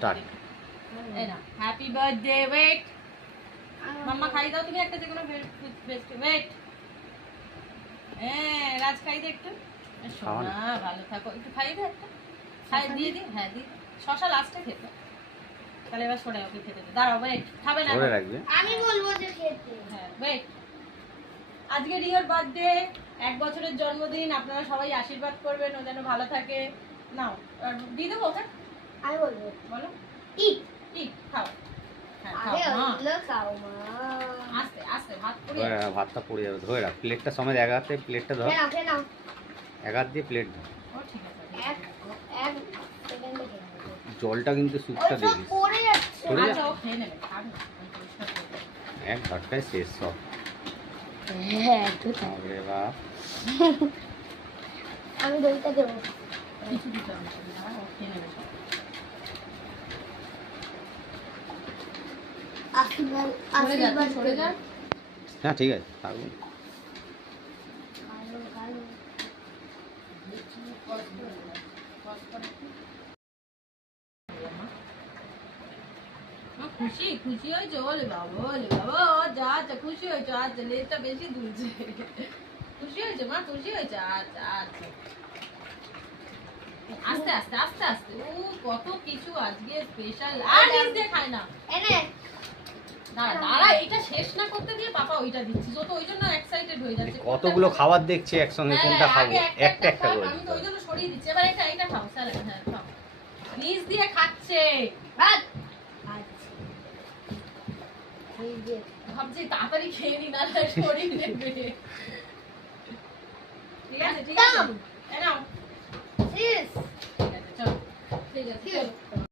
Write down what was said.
Start. এই না happy birthday wait মাম্মা খাই দাও তুমি একটা যে কোনো বেস্ট ওয়েট রাজ খাই দে একটু সোনা ভালো থাকো একটু খাই দে একটা খাই দিয়ে দি হ্যাঁ দি শশা লাস্টে খেতে তাহলে এবার সরে ওকে খেতে দে দাঁড়াও ওয়েট খাবে না আমি বলবো যে খেতে হ্যাঁ ওয়েট আজকে রিওর বার্থডে 1 বছরের জন্মদিন আপনারা সবাই আশীর্বাদ করবেন ও যেন ভালো থাকে নাও দিয়ে দেবো ওকে আমি বলবো বলো ইট ইট খাও হ্যাঁ আরে খাও মা ওগুলো খাও মা আস্তে আস্তে হাত পুড়ে ধরে রাখ, ভাতটা পড়ে যাবে। ধরে রাখ প্লেটটা সময় এক হাতে প্লেটটা ধর, খেয়ে নাও এক হাত দিয়ে প্লেট ধর। ও ঠিক আছে এক এক সেকেন্ডে খেয়ে নাও জলটা কিন্তু স্যুপটা ওই দিয়ে সব দিস। পড়ে যাচ্ছে পড়ে আচ্ছা ও খেয়ে নেবে খাবে না আমি পরিষ্কার করে দেবো। এক ঝটকায় শেষ সব। হ্যাঁ একটু খাই বাপরে বাপ। আমি দইটা দেবো কিছু দিতে হবে না ও খেয়ে নেবে সব আশীর্বাদ সরে যা তুই সরে যা হ্যাঁ ঠিক আছে থাকবো। ভালো ভালো খুশি খুশি হয়েছে ওলে বাবা ও যা আচ্ছা খুশি হয়েছে আচ্ছা লেজটা বেশি দুলছে খুশি হয়েছে মা খুশি হয়েছে আচ্ছা আচ্ছা আস্তে আস্তে আস্তে আস্তে ও কত কিছু আজকে স্পেশাল আর নিজ দিয়ে খায় না এনে দাঁড়া দাঁড়া এইটা শেষ না করতে দিয়ে পাপা ওইটা দিচ্ছিস ও তো ওই জন্য এক্সাইটেড হয়ে যাচ্ছে কতগুলো খাবার দেখছি একসঙ্গে, হ্যাঁ, কোনটা খাবো? আগে একটা একটা খাও, করে আমি দিতে তো ওই হবে। জন্য সরিয়ে দিচ্ছি এবার এটা খাও স্যালাড হ্যাঁ খাও নিজ দিয়ে খাচ্ছে ভাত আচ্ছা এই যে ভাবছি তাড়াতাড়ি খেয়ে নি না শরীর নেবে ঠিক আছে ঠিক আছে একদম। এই নাও শেষ ঠিক আছে চলো ঠিক আছে চলো